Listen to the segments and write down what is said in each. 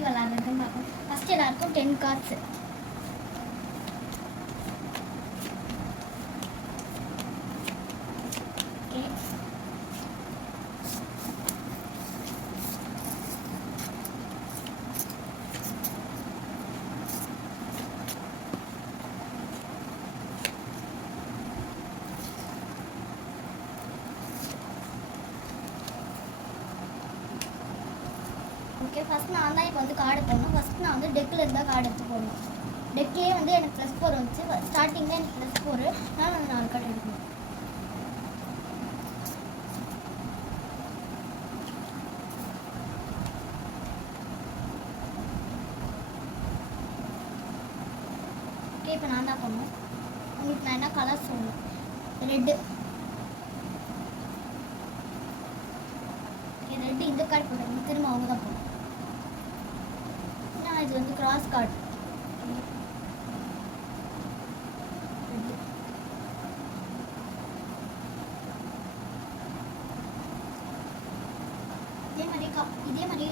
எப்படி விளாட்றதுன்னு பார்ப்போம். ஃபஸ்ட்டு எல்லாருக்கும் 10 கார்ட்ஸு. Okay, okay. ஃபஸ்ட் நான் தான் இப்போ வந்து கார்டு போடணும். ஃபஸ்ட் நான் வந்து டெக்கில் இருந்தால் கார்டு எடுத்து போடணும். டெக்லேயே வந்து எனக்கு +4 வந்துச்சு. ஸ்டார்டிங்கில் எனக்கு +4, நான் வந்து 4 கார்டு எடுக்கணும். ஓகே, இப்போ நான் தான் போடணும். உங்களுக்கு நான் என்ன கலர் சொல்லணும்? ரெட்டு. ஓகே, ரெட்டு இந்த கார்டு போடுறேன். திரும்ப அவங்க தான் போடணும். இது வந்து கிராஸ் கார்டு. இதே மாதிரி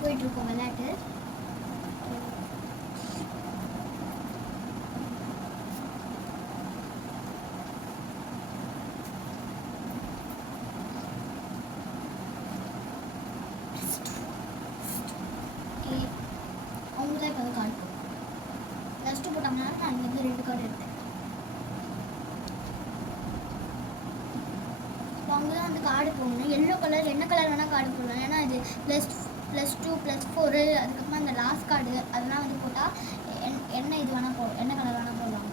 போயிட்டு இருக்கோம் விளையாட்டு. அவங்க தான் இப்போ கார்டு +2 போட்டாங்கன்னா நான் வந்து 2 கார்டு எடுத்தேன். இப்போ அவங்க தான் வந்து கார்டு போடணும். எல்லோ கலர் என்ன கலர் வேணால் கார்டு போடலாம். ஏன்னா இது +2 +4 அதுக்கப்புறமா அந்த லாஸ்ட் கார்டு அதெல்லாம் வந்து போட்டால் என்ன இது வேணால் என்ன கலர் வேணால் போடலாம்.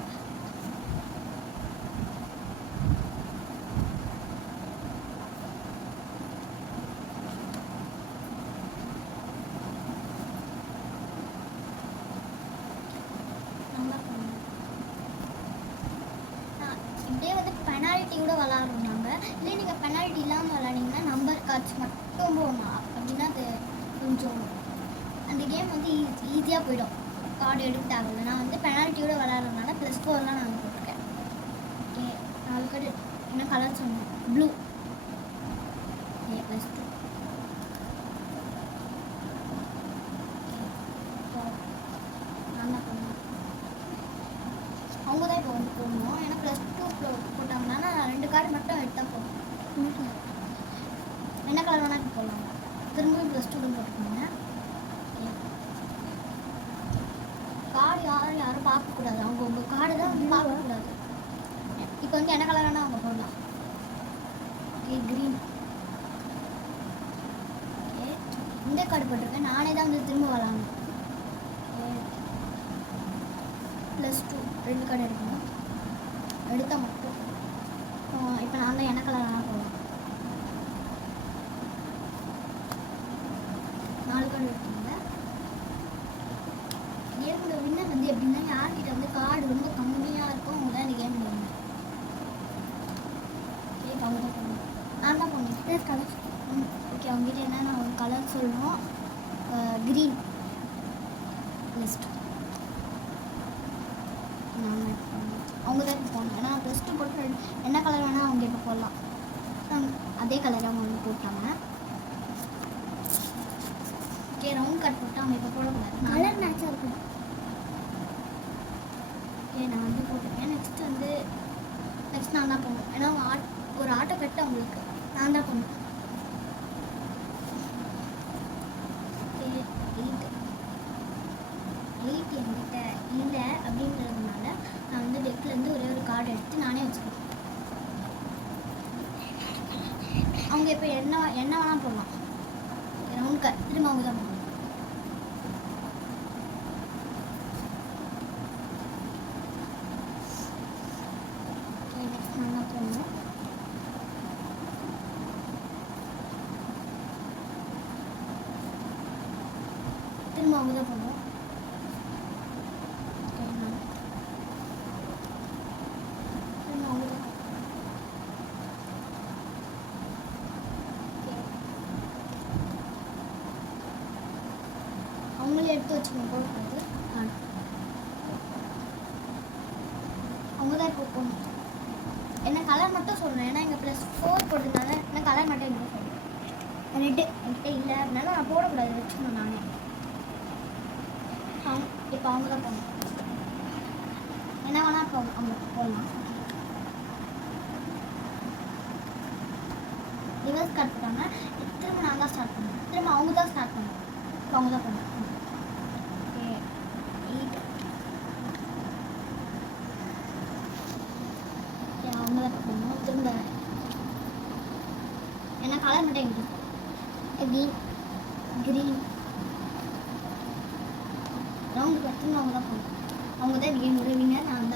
இப்படியே வந்து பெனால்ட்டி கூட விளாட்றோம் நாங்கள். இல்லை நீங்கள் பெனால்ட்டி இல்லாமல் விளாடிங்கன்னா நம்பர் கார்ட்ஸ் மட்டும் போகணும். அப்படின்னா அது கொஞ்சம் அந்த கேம் வந்து ஈஸியாக போயிடும். கார்டு எடுக்க தேவையில்லை. நான் வந்து பெனால்ட்டியோட விளாட்றதுனால +4 நான் போட்டிருக்கேன். Okay, 4 card. என்ன கலர் சொன்னேன்? ப்ளூ. +2. நான் தான் பண்ணுவேன். அவங்க தான் இப்போ வந்து போடணும். ஏன்னா +2 போட்டாங்கன்னா நான் 2 கார்டு மட்டும் எடுத்தால் போதும். என்ன கலர் வேணால் இப்போ போடலாம். திரும்பவும் +2 போட்டுக்கோங்க. கார்டு யாரும் பார்க்கக்கூடாது. அவங்க உங்கள் கார்டு தான் வந்து பார்க்கக்கூடாது. இப்போ வந்து என்ன கலர் வேணால் அவங்க போடலாம். Okay, green. ஓகே, இந்த கார்டு போட்டிருக்கேன். நானே தான் வந்து திரும்ப விளாடணும். +2 2 கார்டு எடுக்கணும். எடுத்தால் மட்டும் இப்போ நான் தான் என்ன கலர் வேணால் போடலாம். 4 கார்டு எடுத்துங்க. கேமோட வின்னர் வந்து எப்படின்னா யார்கிட்ட வந்து கார்டு ரொம்ப கம்மியாக இருக்கும் அவங்க தான் இந்த கேம் வின்னர். ஓகே, அவங்க தான் போடணும். நான் தான் போடணும். கலர். ஓகே, அவங்ககிட்ட என்னென்ன ஒரு கலர் சொல்லணும். Green list. அவங்க தான் இப்போ போடணும். ஏன்னா +2 போட்டு என்ன கலர் வேணால் அவங்க இப்போ போடலாம். அதே கலர் அவங்க வந்து போட்டாங்க. ஓகே, ரவுண்ட் கட் போட்டு அவங்க இப்போ போடக்கூடாது. கலர் மேட்சாக இருக்கும். ஓகே, நான் வந்து போட்டிருக்கேன். நெக்ஸ்ட் நான் தான் போடணும். ஏன்னா ஒரு ஆட்டோ கட்டு அவங்களுக்கு நான் தான் போடணும். ஓகே, 8 என்கிட்ட இல்லை அப்படின்றதுனால நான் வந்து டெக்லேருந்து ஒரே ஒரு கார்டு எடுத்து நானே வச்சுக்கணும். அவங்க இப்போ என்ன வேணால் போடலாம். ரவுண்ட் கட் திரும்ப அவங்க தான் போடணும். ஓகே, நெக்ஸ்ட் நான் தான் போடணும். திரும்ப அவங்க தான் போடணும். அவங்களே எடுத்து வச்சுக்கணும். போடுறது அவங்க தான் இப்போ போடணும். என்ன கலர் மட்டும் சொல்கிறேன். ஏன்னா இங்கே +4 போட்டதுனால என்ன கலர் மட்டும் எங்களுக்கு சொல்லுங்கள். ரெட்டு என்கிட்ட இல்லை அதனால நான் போடக்கூடாது வச்சுக்கணும் நானே. இப்போ அவங்க தான் போகணும். என்ன வேணா இப்போ அவங்க போடலாம். ரிவர்ஸ் ஸ்டார்ட் பண்ணிட்டாங்க. திரும்ப நான் தான் ஸ்டார்ட் பண்ணேன். திரும்ப அவங்க தான் ஸ்டார்ட் பண்ணேன். இப்போ அவங்க தான் போகணும். ஓகே 8 அவங்க தான் போகணும். திரும்ப என்ன கலர் மட்டும் எங்களுக்கு க்ரீன் ரவுண்டுக்கு எடுத்துன்னு அவங்க தான் போகணும். அவங்க தான் கேம் விடுவீங்க. நான்